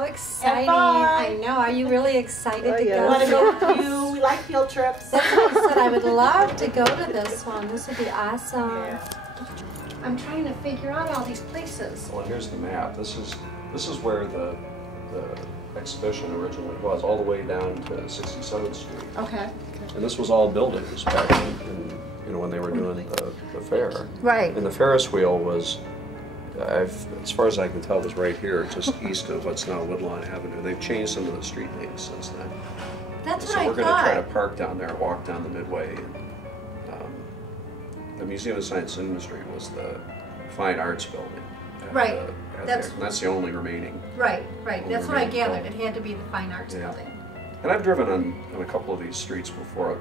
how exciting. I know. Are you really excited to go? I want to go with you. We like field trips. That's what I said. I would love to go to this one. This would be awesome. Yeah. I'm trying to figure out all these places. Well, here's the map. This is where the exhibition originally was, all the way down to 67th Street. Okay. And this was all buildings back in when they were doing the fair. Right. And the Ferris wheel was, as far as I can tell, was right here, just east of what's now Woodlawn Avenue. They've changed some of the street names since then. That's what so I we're thought. going to try to park down there, walk down the Midway. And, the Museum of Science and Industry was the fine arts building. Right. That's the only remaining. Right. That's what I gathered. building. It had to be the fine arts building. And I've driven on a couple of these streets before.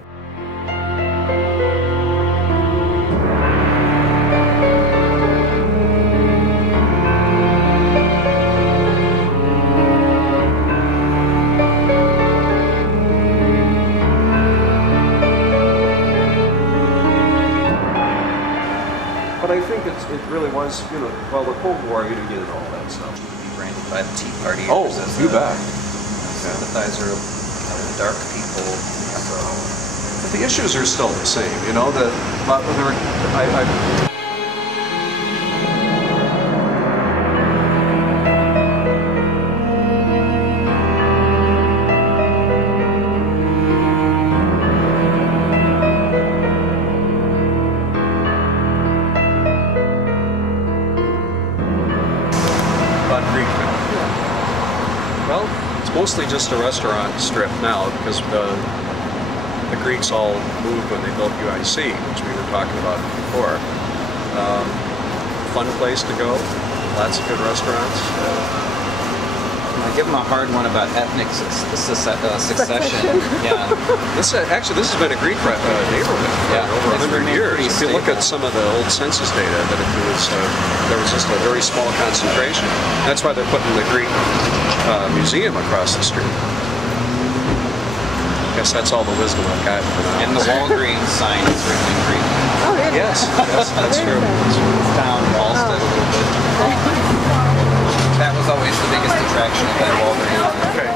But I think it really was, well, the Cold War, you didn't get into all that stuff. Be branded by the Tea Party. Oh, you bet. Sympathizer of the dark people. So. But the issues are still the same, Well, it's mostly just a restaurant strip now because the Greeks all moved when they built UIC, which we were talking about before. Fun place to go, lots of good restaurants. I give them a hard one about ethnic succession. Yeah. This has been a Greek neighborhood for over 100 years. If you look at some of the old census data, that there was just a very small concentration. That's why they're putting the Greek museum across the street. I guess that's all the wisdom I've got for now. And the Walgreens sign is written in Greek. Oh, really? Yes, that's true. It's down Boston a little bit. That was always the biggest attraction of that Walgreens. Okay.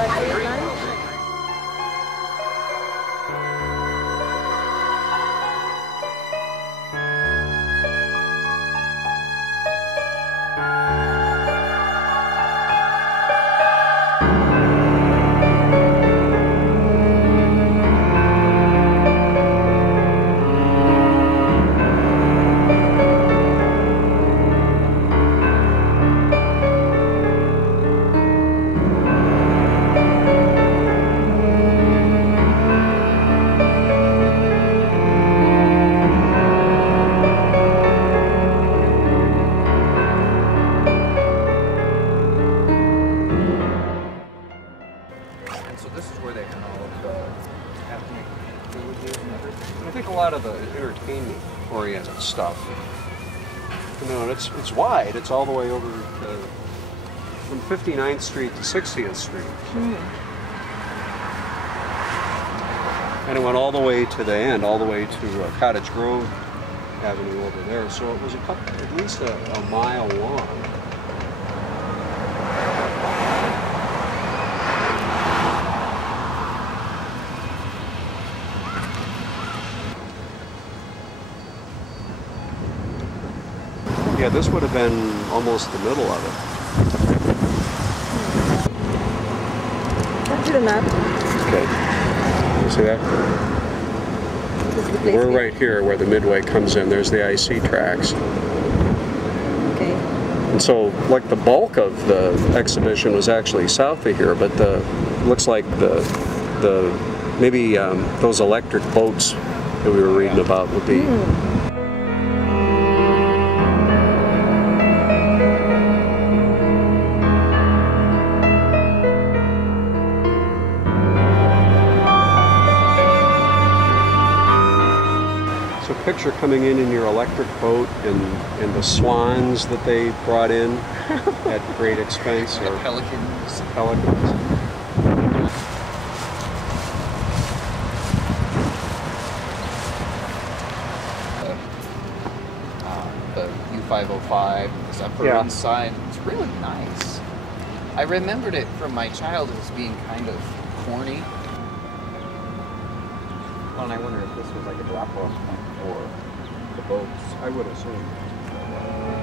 I think a lot of the entertainment-oriented stuff, and it's wide. It's all the way over from 59th Street to 60th Street. And it went all the way to the end, all the way to Cottage Grove Avenue over there. So it was at least a mile long. Yeah, this would have been almost the middle of it. That's good enough. Okay. You see that? We're right here where the Midway comes in. There's the IC tracks. Okay. And so, like, the bulk of the exhibition was actually south of here, but looks like maybe those electric boats that we were reading about would be. Picture coming in your electric boat and the swans that they brought in at great expense, or pelicans. The U505 Zephyr inside. It's really nice. I remembered it from my childhood as being kind of corny. Well, and I wonder if this was like a drop-off point for the boats. I would assume.